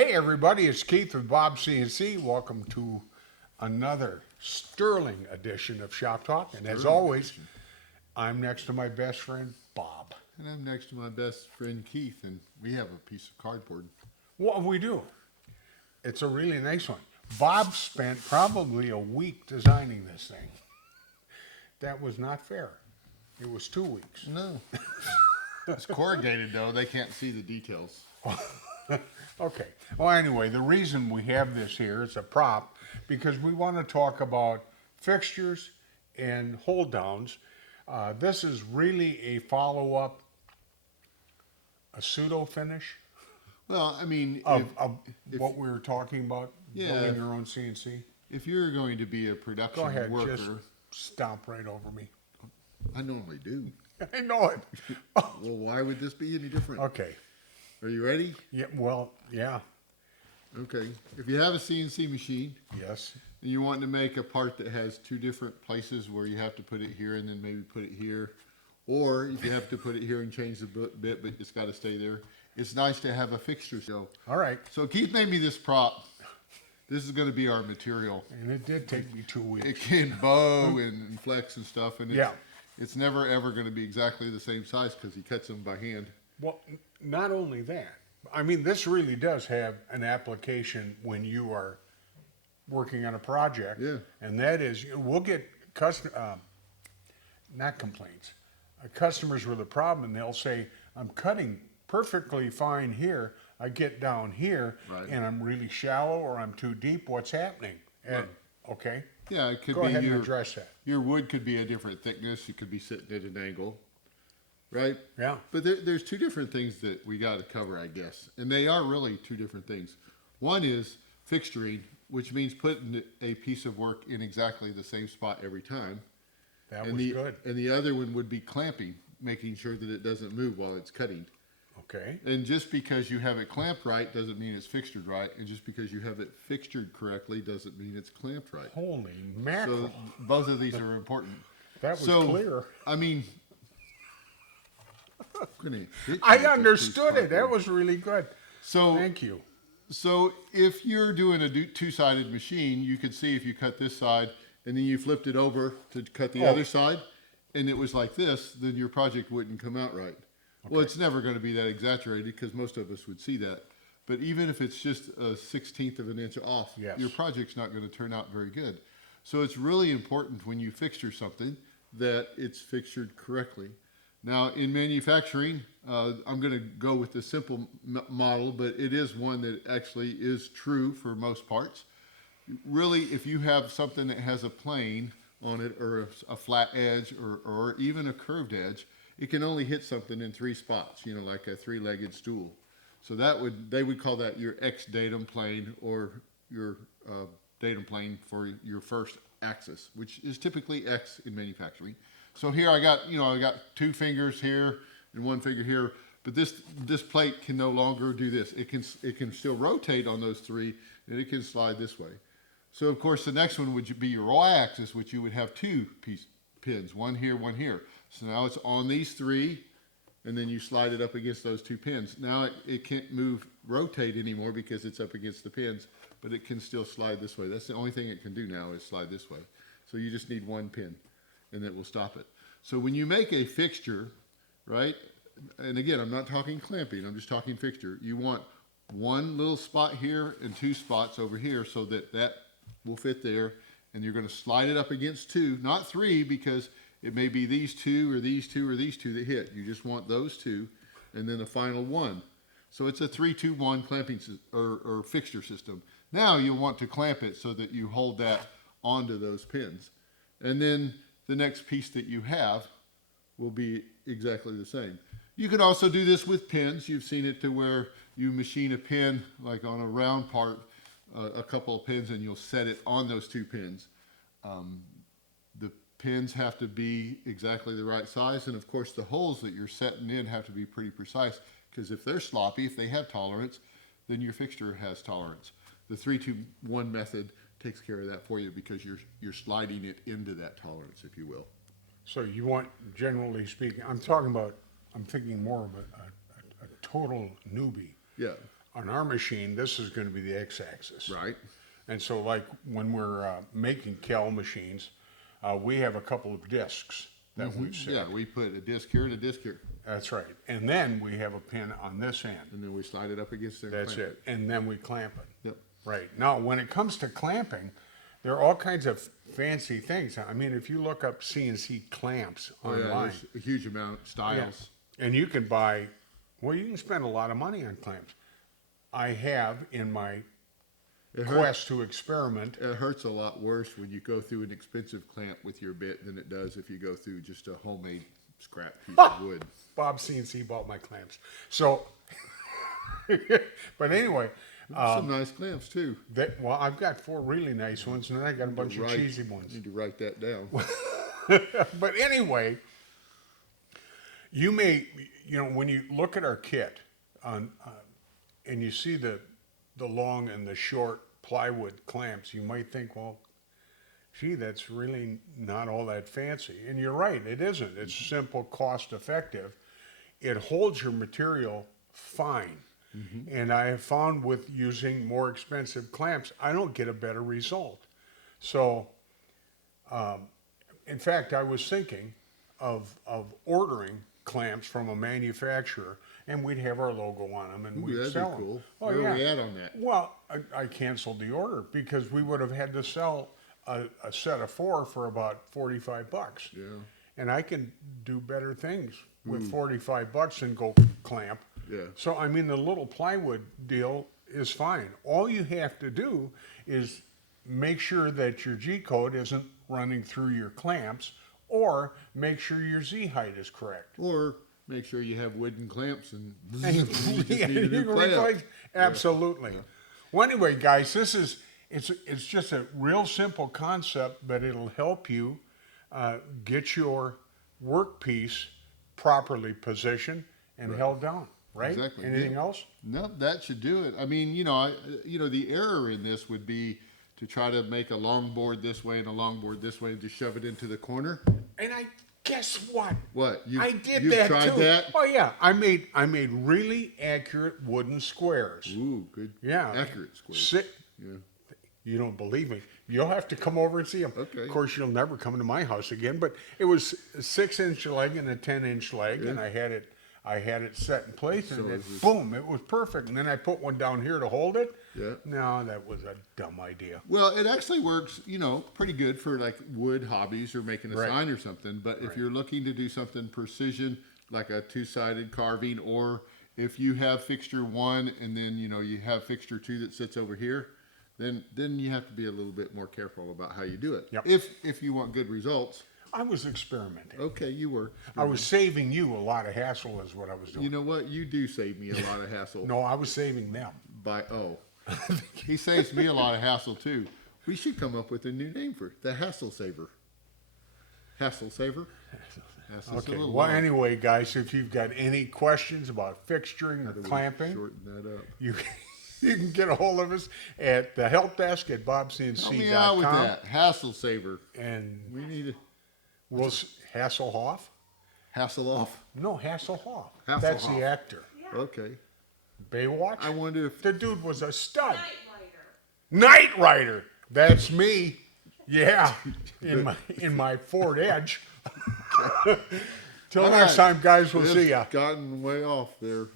Hey everybody, it's Keith with Bob CNC. Welcome to another sterling edition of Shop Talk. And as always, I'm next to my best friend, Bob. And I'm next to my best friend Keith, and we have a piece of cardboard. What we do? It's a really nice one. Bob spent probably a week designing this thing. That was not fair. It was 2 weeks. No. It's corrugated, though. They can't see the details. Okay. Well, anyway, the reason we have this here is a prop because we want to talk about fixtures and hold downs. This is really a follow-up, a pseudo finish Well, I mean, of what we were talking about, Yeah. building your own CNC. if you're going to be a production Go ahead, worker, just stomp right over me. I normally do. I know it. Well, why would this be any different? Okay. Are you ready? Yeah. Well. Yeah. Okay. If you have a CNC machine Yes. and you want to make a part that has two different places where you have to put it here and then maybe put it here, or if you have to put it here and change the bit, but it's got to stay there, it's nice to have a fixture. All right. So Keith made me this prop. This is going to be our material. And it did take me 2 weeks. It can bow and flex and stuff, and Yeah. it's never ever going to be exactly the same size because he cuts them by hand. Well, not only that, I mean, this really does have an application when you are working on a project. Yeah. And that is, we'll get not complaints, customers with a problem, and they'll say, I'm cutting perfectly fine here. I get down here, Right. and I'm really shallow or I'm too deep. What's happening? And, okay, Yeah, it could go be ahead and address that. your wood could be a different thickness. It could be sitting at an angle, right? Yeah. But there's two different things that we got to cover, I guess, and they are really two different things. One is fixturing, which means putting a piece of work in exactly the same spot every time. That and was the, good. And the other one would be clamping, making sure that it doesn't move while it's cutting. Okay. And just because you have it clamped right doesn't mean it's fixtured right, and just because you have it fixtured correctly doesn't mean it's clamped right. Holy mackerel. So both of these are important. That was So, clear. I mean, I'm gonna hit you I with a understood piece it. That was really good. So, Thank you. so if you're doing a two-sided machine, you could see if you cut this side and then you flipped it over to cut the other side, and it was like this, then your project wouldn't come out right. Well, it's never going to be that exaggerated because most of us would see that. But even if it's just a 1/16 of an inch off, Yes. your project's not going to turn out very good. So it's really important when you fixture something that it's fixtured correctly. Now, in manufacturing, I'm going to go with the simple model, but it is one that actually is true for most parts. Really, if you have something that has a plane on it or a flat edge or even a curved edge, it can only hit something in 3 spots, you know, like a 3-legged stool. So they would call that your X datum plane or your datum plane for your first axis, which is typically X in manufacturing. So here I got 2 fingers here and 1 finger here, but this plate can no longer do this. It can still rotate on those 3, and it can slide this way. So of course the next one would be your y-axis, which you would have 2 pins, 1 here, 1 here. So now it's on these 3, and then you slide it up against those 2 pins. Now it can't rotate anymore because it's up against the pins, but it can still slide this way. That's the only thing it can do now is slide this way. So you just need 1 pin, and it will stop it. So when you make a fixture, right, and again, I'm not talking clamping, I'm just talking fixture. You want 1 little spot here and 2 spots over here so that will fit there, and you're going to slide it up against 2, not 3, because it may be these 2 or these 2 or these 2 that hit. You just want those 2, and then the final 1. So it's a 3-2-1 clamping or fixture system. Now you'll want to clamp it so that you hold that onto those pins, and then the next piece that you have will be exactly the same. You can also do this with pins. You've seen it to where you machine a pin like on a round part, a couple of pins, and you'll set it on those 2 pins. The pins have to be exactly the right size, and of course the holes that you're setting in have to be pretty precise, because if they're sloppy, if they have tolerance, then your fixture has tolerance. The 3-2-1 method takes care of that for you because you're sliding it into that tolerance, if you will. So you want, generally speaking, I'm thinking more of a total newbie. Yeah. on our machine, this is going to be the x-axis. Right. And so like when we're making Cal machines, we have a couple of discs that we've set. Yeah, we put a disc here and a disc here, That's right. And then we have a pin on this end. and then we slide it up against there. and That's clamp it. And then we clamp it. Yep. Right. Now, when it comes to clamping, there are all kinds of fancy things. I mean, if you look up CNC clamps Oh, yeah, online, there's a huge amount of styles. and you can buy, well, you can spend a lot of money on clamps. I have in my It hurts. quest to experiment. It hurts a lot worse when you go through an expensive clamp with your bit than it does if you go through just a homemade scrap piece of wood. Bob CNC bought my clamps. So, but anyway, Some nice clamps too. well, I've got 4 really nice ones, and then I got a bunch of Right. cheesy ones. Need to write that down. But anyway, you may, when you look at our kit on, and you see the long and the short plywood clamps, you might think, well, gee, that's really not all that fancy. And you're right, it isn't. It's simple, cost effective. It holds your material fine. And I have found with using more expensive clamps, I don't get a better result. So, in fact, I was thinking of ordering clamps from a manufacturer, and we'd have our logo on them, and Ooh, we'd that'd sell be them. cool. Oh, Where are yeah. we at on that? Well, I canceled the order because we would have had to sell a set of 4 for about $45. Yeah. And I can do better things with $45 and go clamp. Yeah. So, I mean, the little plywood deal is fine. All you have to do is make sure that your G-code isn't running through your clamps, or make sure your Z height is correct. Or make sure you have wooden clamps and And you just need a you new can clamp. replace- Absolutely. Well, anyway, guys, it's just a real simple concept, but it'll help you get your workpiece properly positioned and held down. Right? Exactly. Anything Yeah. else? No, that should do it. I mean, the error in this would be to try to make a long board this way and a long board this way and just shove it into the corner. And guess what? What? I did you've that tried too. that? Oh yeah, I made really accurate wooden squares. Ooh, good. Yeah, Accurate square. Yeah. You don't believe me? You'll have to come over and see them. Okay. Of course, you'll never come to my house again. But it was a 6-inch leg and a 10-inch leg, and I had it set in place, and So it, it was- boom, it was perfect. And then I put one down here to hold it. Yeah. No, that was a dumb idea. Well, it actually works, pretty good for like wood hobbies or making a Right. sign or something. But if you're looking to do something precision, like a 2-sided carving, or if you have fixture 1 and then you have fixture 2 that sits over here, then you have to be a little bit more careful about how you do it. Yep. If you want good results. I was experimenting. Okay, you were. I was saving you a lot of hassle, is what I was doing. You know what? You do save me a lot of hassle. No, I was saving them. He saves me a lot of hassle too. We should come up with a new name for it. The Hassle Saver. Hassle Saver? Hassle's a Okay. little Well, long. anyway, guys, if you've got any questions about fixturing or How do we clamping, Shorten that up. you can get a hold of us at the help desk at Help me out with bobcnc.com. that. Hassle Saver. And We need to Hasselhoff? hassle off. No, Hasselhoff. Hasselhoff. That's the actor. Okay. Baywatch? I wonder if The dude was a stud. Night Rider. Knight Rider. That's me. Yeah. In my Ford Edge. Till All next right. time, guys, we'll we've see ya. gotten way off there.